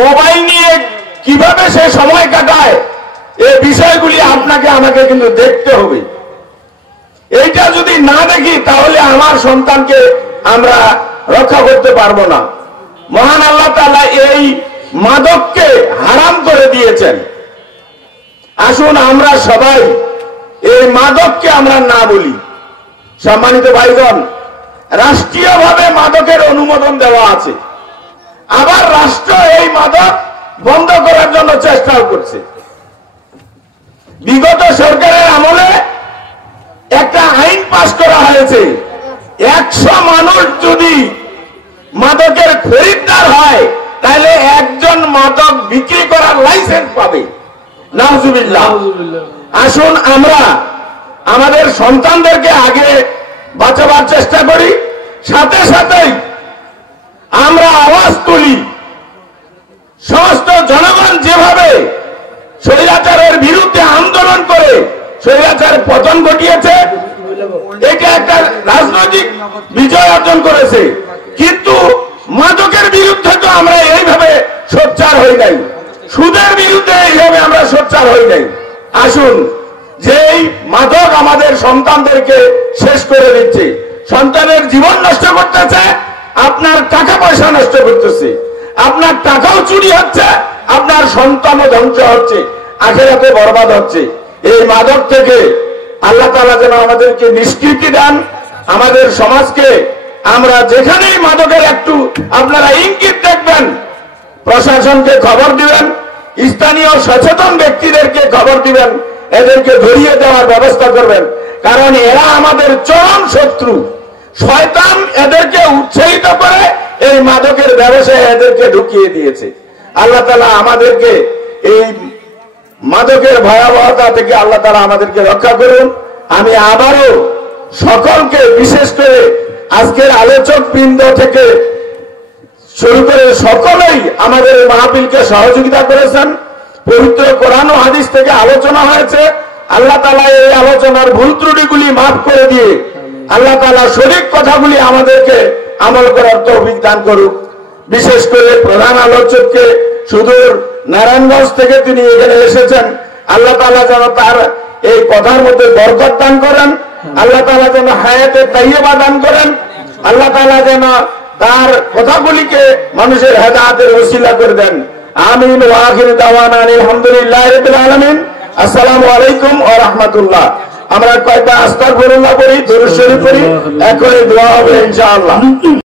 Mobile নিয়ে কিভাবে সে সময় কাটায় এই বিষয়গুলি আপনাকে আমাকে কিন্তু দেখতে হবে। এইটা যদি না দেখি তাহলে আমার সন্তানকে আমরা রক্ষা করতে পারবো না। মহান আল্লাহ তাআলা এই মাদককে হারাম করে দিয়েছেন। আসুন আমরা সবাই এই মাদককে আমরা না বলি। সম্মানিত ভাইগণ, রাষ্ট্রীয়ভাবে মাদকের অনুমোদন দেওয়া আছে, আবার রাষ্ট্র এই মাদক বন্ধ করার জন্য চেষ্টাও করছে। বিগত সরকারের আমলে একটা আইন পাস করা হয়েছে, 100 মানুষ যদি মাদকের খরিদ্দার হয় তাহলে একজন মাদক বিক্রি করার লাইসেন্স পাবে। নাউজুবিল্লাহ। আসুন আমরা আমাদের সন্তানদেরকে আগে বাঁচাবার চেষ্টা করি, সাথে সাথেই আমরা আওয়াজ তুলি। সমস্ত জনগণ যেভাবে স্বৈরাচারের বিরুদ্ধে আন্দোলন করে স্বৈরাচারের পতন ঘটিয়েছে, এটা একটা রাজনৈতিক বিজয় অর্জন করেছে, কিন্তু মাদকের বিরুদ্ধে তো আমরা এইভাবে সোচ্চার হই নাই, সুদের বিরুদ্ধে এইভাবে আমরা সোচ্চার হই নাই। আসুন, যেই মাদক আমাদের সন্তানদেরকে শেষ করে দিচ্ছে, সন্তানের জীবন নষ্ট করতেছে, আপনার টাকা পয়সা নষ্ট করতেছে, আপনার টাকাও চুরি হচ্ছে, আপনার সন্তানও ধ্বংস হচ্ছে, আখিরাতে বরবাদ হচ্ছে। এই মাদক থেকে আল্লাহ তাআলা যেন আমাদেরকে নিষ্কৃতি দেন। আমাদের সমাজকে আমরা যেখানেই মাদকের একটু আপনারা ইঙ্গিত দেখবেন, প্রশাসনকে খবর দিবেন, স্থানীয় সচেতন ব্যক্তিদেরকে খবর দিবেন, এদেরকে ধরিয়ে দেওয়ার ব্যবস্থা করবেন। কারণ এরা আমাদের চরম শত্রু। শয়তান এদেরকে উৎসাহিত করে এই মাদকের ব্যবসায় এদেরকে ঢুকিয়ে দিয়েছে। আল্লাহ তাআলা আমাদেরকে এই মাদকের ভয়াবহতা থেকে আল্লাহ তাআলা আমাদেরকে রক্ষা করুন। আমি আবারও সকলকে, বিশেষ করে আজকের আলোচক বৃন্দ থেকে শুরু করে সকলেই আমাদের মাহফিলকে সহযোগিতা করেছেন। পবিত্র কোরআন ও হাদিস থেকে আলোচনা হয়েছে। আল্লাহ তাআলা এই আলোচনার ভুল ত্রুটিগুলি মাফ করে দিয়ে আল্লাহ তাআলা সঠিক কথাগুলি আমাদেরকে আমল করার তৌফিক দান করুক। বিশেষ করে প্রধান আলোচককে সুদূর নারায়ণগঞ্জ থেকে তিনি এখানে এসেছেন, আল্লাহ তাআলা যেন তার এই কথার মধ্যে বরকত দান করেন, আল্লাহ তাআলা যেন হায়াতে তাইয়্যিবা দান করেন, আল্লাহ তাআলা যেন তার কথাগুলিকে মানুষের হেদায়েতের ওসিলা করে দেন। আমিন ওয়া আখিরু দাওয়ানা আলহামদুলিল্লাহি রাব্বিল আলামিন। আসসালামু আলাইকুম ওয়া রাহমাতুল্লাহ। আমরা কয়েকটা আস্তাগফিরুল্লাহ পড়ি, দরুদ শরীফ পড়ি, এরপরে দোয়া হবে ইনশাআল্লাহ।